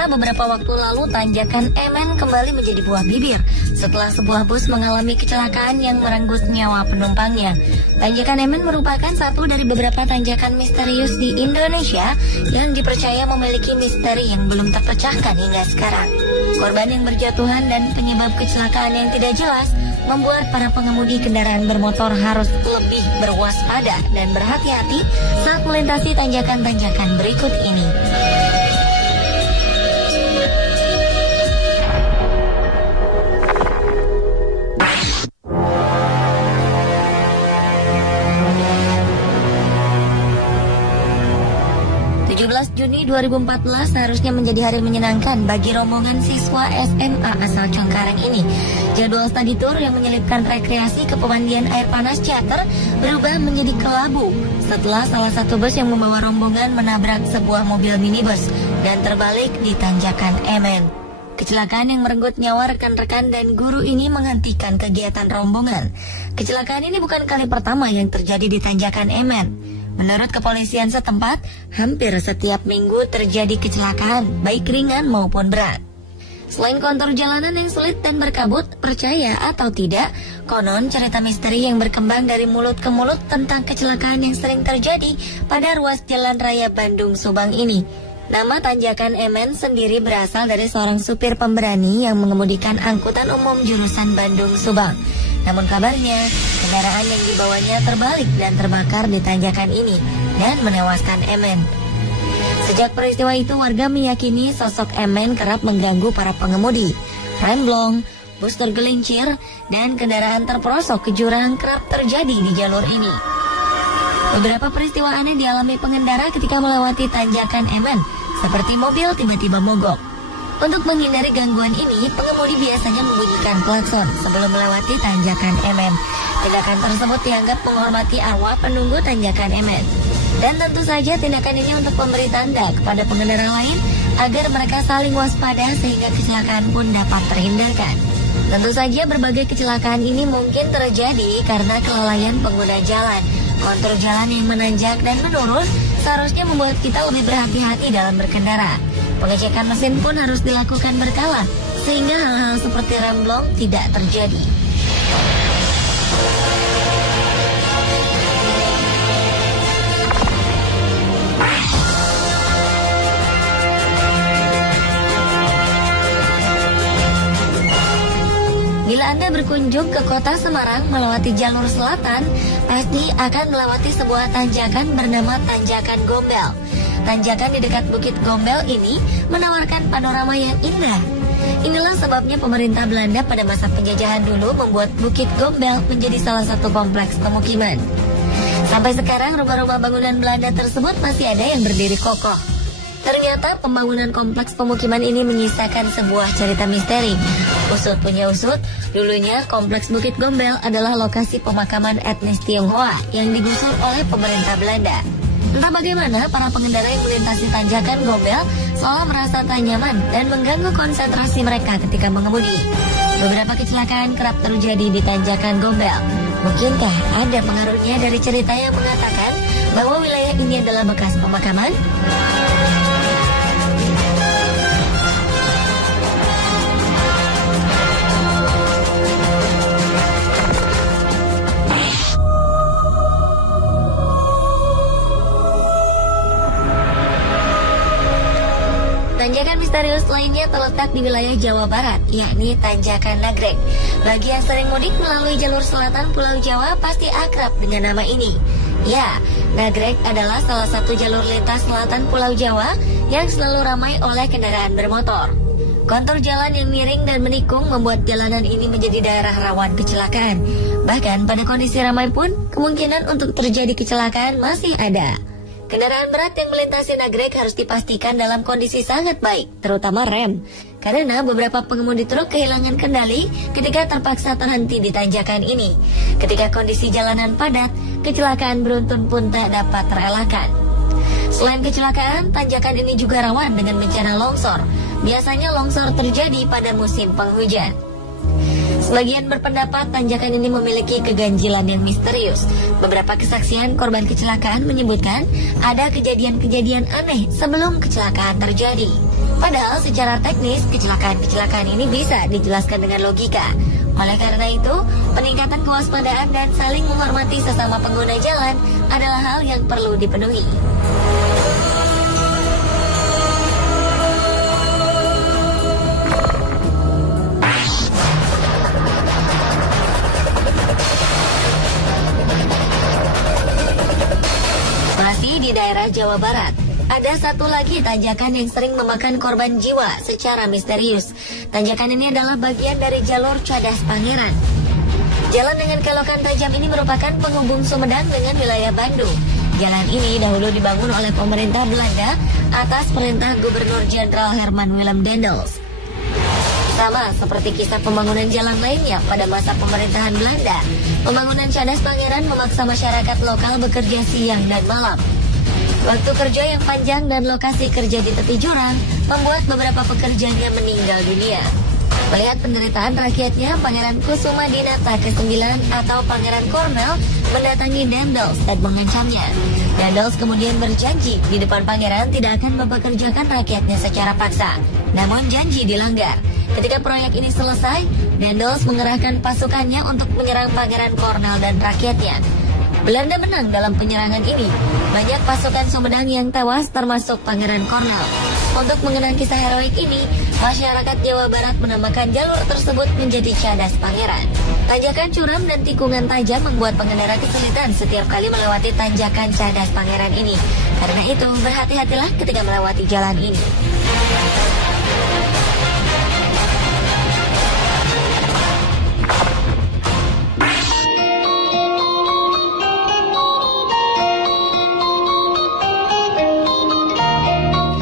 Saudara, beberapa waktu lalu tanjakan MN kembali menjadi buah bibir setelah sebuah bus mengalami kecelakaan yang merenggut nyawa penumpangnya. Tanjakan MN merupakan satu dari beberapa tanjakan misterius di Indonesia yang dipercaya memiliki misteri yang belum terpecahkan hingga sekarang. Korban yang berjatuhan dan penyebab kecelakaan yang tidak jelas membuat para pengemudi kendaraan bermotor harus lebih berwaspada dan berhati-hati saat melintasi tanjakan-tanjakan berikut ini. 17 Juni 2014 seharusnya menjadi hari menyenangkan bagi rombongan siswa SMA asal Cengkareng ini. Jadwal study tour yang menyelipkan rekreasi ke pemandian air panas charter berubah menjadi kelabu setelah salah satu bus yang membawa rombongan menabrak sebuah mobil minibus dan terbalik di tanjakan MN. Kecelakaan yang merenggut nyawa rekan-rekan dan guru ini menghentikan kegiatan rombongan. Kecelakaan ini bukan kali pertama yang terjadi di tanjakan MN. Menurut kepolisian setempat, hampir setiap minggu terjadi kecelakaan, baik ringan maupun berat. Selain kontur jalanan yang sulit dan berkabut, percaya atau tidak, konon cerita misteri yang berkembang dari mulut ke mulut tentang kecelakaan yang sering terjadi pada ruas Jalan Raya Bandung Subang ini. Nama tanjakan MN sendiri berasal dari seorang supir pemberani yang mengemudikan angkutan umum jurusan Bandung Subang. Namun kabarnya, kendaraan yang dibawanya terbalik dan terbakar di tanjakan ini dan menewaskan MN. Sejak peristiwa itu, warga meyakini sosok MN kerap mengganggu para pengemudi. Remblong, bus tergelincir, dan kendaraan terperosok ke jurang kerap terjadi di jalur ini. Beberapa peristiwa aneh dialami pengendara ketika melewati tanjakan MN, seperti mobil tiba-tiba mogok. Untuk menghindari gangguan ini, pengemudi biasanya membunyikan klakson sebelum melewati tanjakan MN. Tindakan tersebut dianggap menghormati arwah penunggu tanjakan MN. Dan tentu saja tindakan ini untuk memberi tanda kepada pengendara lain agar mereka saling waspada sehingga kecelakaan pun dapat terhindarkan. Tentu saja berbagai kecelakaan ini mungkin terjadi karena kelalaian pengguna jalan. Kontur jalan yang menanjak dan menurun seharusnya membuat kita lebih berhati-hati dalam berkendara. Pengecekan mesin pun harus dilakukan berkala, sehingga hal-hal seperti remblong tidak terjadi. Bila Anda berkunjung ke kota Semarang melewati jalur selatan, pasti akan melewati sebuah tanjakan bernama Tanjakan Gombel. Tanjakan di dekat Bukit Gombel ini menawarkan panorama yang indah. Inilah sebabnya pemerintah Belanda pada masa penjajahan dulu membuat Bukit Gombel menjadi salah satu kompleks pemukiman. Sampai sekarang rumah-rumah bangunan Belanda tersebut masih ada yang berdiri kokoh. Ternyata pembangunan kompleks pemukiman ini menyisakan sebuah cerita misteri. Usut punya usut, dulunya kompleks Bukit Gombel adalah lokasi pemakaman etnis Tionghoa yang digusur oleh pemerintah Belanda. Entah bagaimana para pengendara yang melintasi tanjakan Gombel seolah merasa tak nyaman dan mengganggu konsentrasi mereka ketika mengemudi. Beberapa kecelakaan kerap terjadi di tanjakan Gombel. Mungkinkah ada pengaruhnya dari cerita yang mengatakan bahwa wilayah ini adalah bekas pemakaman? Tanjakan misterius lainnya terletak di wilayah Jawa Barat, yakni Tanjakan Nagrek. Bagi yang sering mudik melalui jalur selatan Pulau Jawa pasti akrab dengan nama ini. Ya, Nagrek adalah salah satu jalur lintas selatan Pulau Jawa yang selalu ramai oleh kendaraan bermotor. Kontur jalan yang miring dan menikung membuat jalanan ini menjadi daerah rawan kecelakaan. Bahkan pada kondisi ramai pun, kemungkinan untuk terjadi kecelakaan masih ada. Kendaraan berat yang melintasi Nagrek harus dipastikan dalam kondisi sangat baik, terutama rem. Karena beberapa pengemudi truk kehilangan kendali ketika terpaksa terhenti di tanjakan ini. Ketika kondisi jalanan padat, kecelakaan beruntun pun tak dapat terelakkan. Selain kecelakaan, tanjakan ini juga rawan dengan bencana longsor. Biasanya longsor terjadi pada musim penghujan. Sebagian berpendapat tanjakan ini memiliki keganjilan yang misterius. Beberapa kesaksian korban kecelakaan menyebutkan ada kejadian-kejadian aneh sebelum kecelakaan terjadi. Padahal secara teknis, kecelakaan-kecelakaan ini bisa dijelaskan dengan logika. Oleh karena itu, peningkatan kewaspadaan dan saling menghormati sesama pengguna jalan adalah hal yang perlu dipenuhi. Masih di daerah Jawa Barat, ada satu lagi tanjakan yang sering memakan korban jiwa secara misterius. Tanjakan ini adalah bagian dari jalur Cadas Pangeran. Jalan dengan kelokan tajam ini merupakan penghubung Sumedang dengan wilayah Bandung. Jalan ini dahulu dibangun oleh pemerintah Belanda atas perintah Gubernur Jenderal Herman Willem Daendels. Sama seperti kisah pembangunan jalan lainnya pada masa pemerintahan Belanda, pembangunan Cadas Pangeran memaksa masyarakat lokal bekerja siang dan malam. Waktu kerja yang panjang dan lokasi kerja di tepi jurang membuat beberapa pekerjanya meninggal dunia. Melihat penderitaan rakyatnya, Pangeran Kusuma Dinata ke-9 atau Pangeran Cornel mendatangi Daendels dan mengancamnya. Daendels kemudian berjanji di depan Pangeran tidak akan mempekerjakan rakyatnya secara paksa. Namun janji dilanggar. Ketika proyek ini selesai, Daendels mengerahkan pasukannya untuk menyerang Pangeran Cornel dan rakyatnya. Belanda menang dalam penyerangan ini. Banyak pasukan Sumedang yang tewas termasuk Pangeran Cornel. Untuk mengenang kisah heroik ini, masyarakat Jawa Barat menamakan jalur tersebut menjadi Cadas Pangeran. Tanjakan curam dan tikungan tajam membuat pengendara kesulitan setiap kali melewati tanjakan Cadas Pangeran ini. Karena itu, berhati-hatilah ketika melewati jalan ini.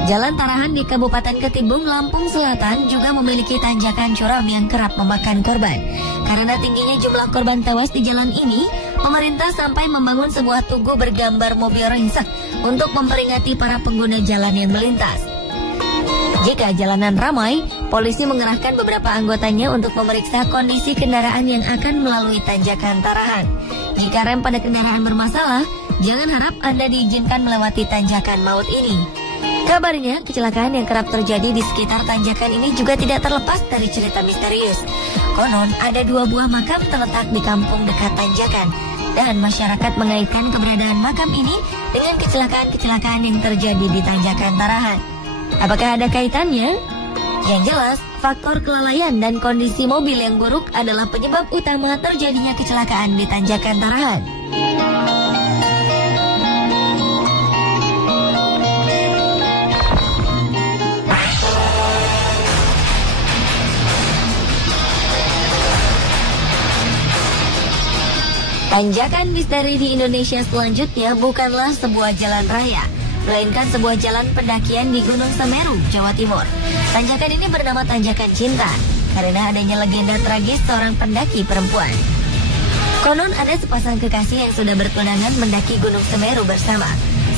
Jalan Tarahan di Kabupaten Ketimbung, Lampung Selatan juga memiliki tanjakan curam yang kerap memakan korban. Karena tingginya jumlah korban tewas di jalan ini, pemerintah sampai membangun sebuah tugu bergambar mobil ringsek untuk memperingati para pengguna jalan yang melintas. Jika jalanan ramai, polisi mengerahkan beberapa anggotanya untuk memeriksa kondisi kendaraan yang akan melalui tanjakan Tarahan. Jika rem pada kendaraan bermasalah, jangan harap Anda diizinkan melewati tanjakan maut ini. Kabarnya, kecelakaan yang kerap terjadi di sekitar tanjakan ini juga tidak terlepas dari cerita misterius. Konon, ada 2 buah makam terletak di kampung dekat tanjakan, dan masyarakat mengaitkan keberadaan makam ini dengan kecelakaan-kecelakaan yang terjadi di tanjakan Tarahan. Apakah ada kaitannya? Yang jelas, faktor kelalaian dan kondisi mobil yang buruk adalah penyebab utama terjadinya kecelakaan di tanjakan Tarahan. Tanjakan misteri di Indonesia selanjutnya bukanlah sebuah jalan raya, melainkan sebuah jalan pendakian di Gunung Semeru, Jawa Timur. Tanjakan ini bernama Tanjakan Cinta, karena adanya legenda tragis seorang pendaki perempuan. Konon ada sepasang kekasih yang sudah bertunangan mendaki Gunung Semeru bersama.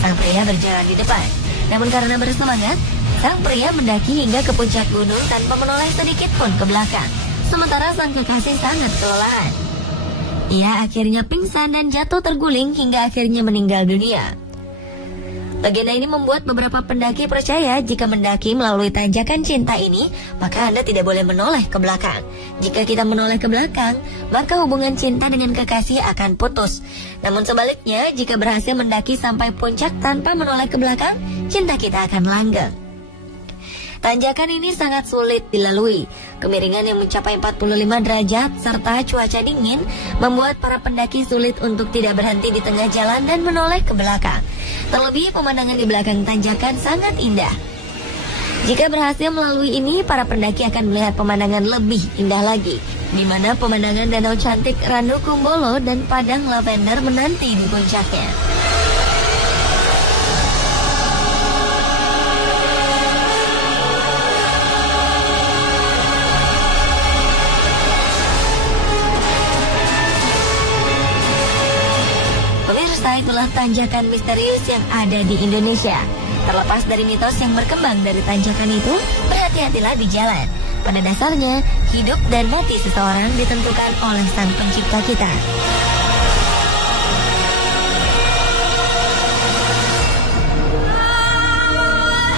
Sang pria berjalan di depan. Namun karena bersemangat, sang pria mendaki hingga ke puncak gunung tanpa menoleh sedikit pun ke belakang. Sementara sang kekasih sangat kelelahan. Ia akhirnya pingsan dan jatuh terguling hingga akhirnya meninggal dunia. Legenda ini membuat beberapa pendaki percaya jika mendaki melalui Tanjakan Cinta ini, maka Anda tidak boleh menoleh ke belakang. Jika kita menoleh ke belakang, maka hubungan cinta dengan kekasih akan putus. Namun sebaliknya, jika berhasil mendaki sampai puncak tanpa menoleh ke belakang, cinta kita akan langgeng. Tanjakan ini sangat sulit dilalui. Kemiringan yang mencapai 45 derajat serta cuaca dingin membuat para pendaki sulit untuk tidak berhenti di tengah jalan dan menoleh ke belakang. Terlebih pemandangan di belakang tanjakan sangat indah. Jika berhasil melalui ini, para pendaki akan melihat pemandangan lebih indah lagi, di mana pemandangan danau cantik Ranu Kumbolo dan padang lavender menanti di puncaknya. Pemirsa, itulah tanjakan misterius yang ada di Indonesia. Terlepas dari mitos yang berkembang dari tanjakan itu, berhati-hatilah di jalan. Pada dasarnya, hidup dan mati seseorang ditentukan oleh Sang Pencipta kita.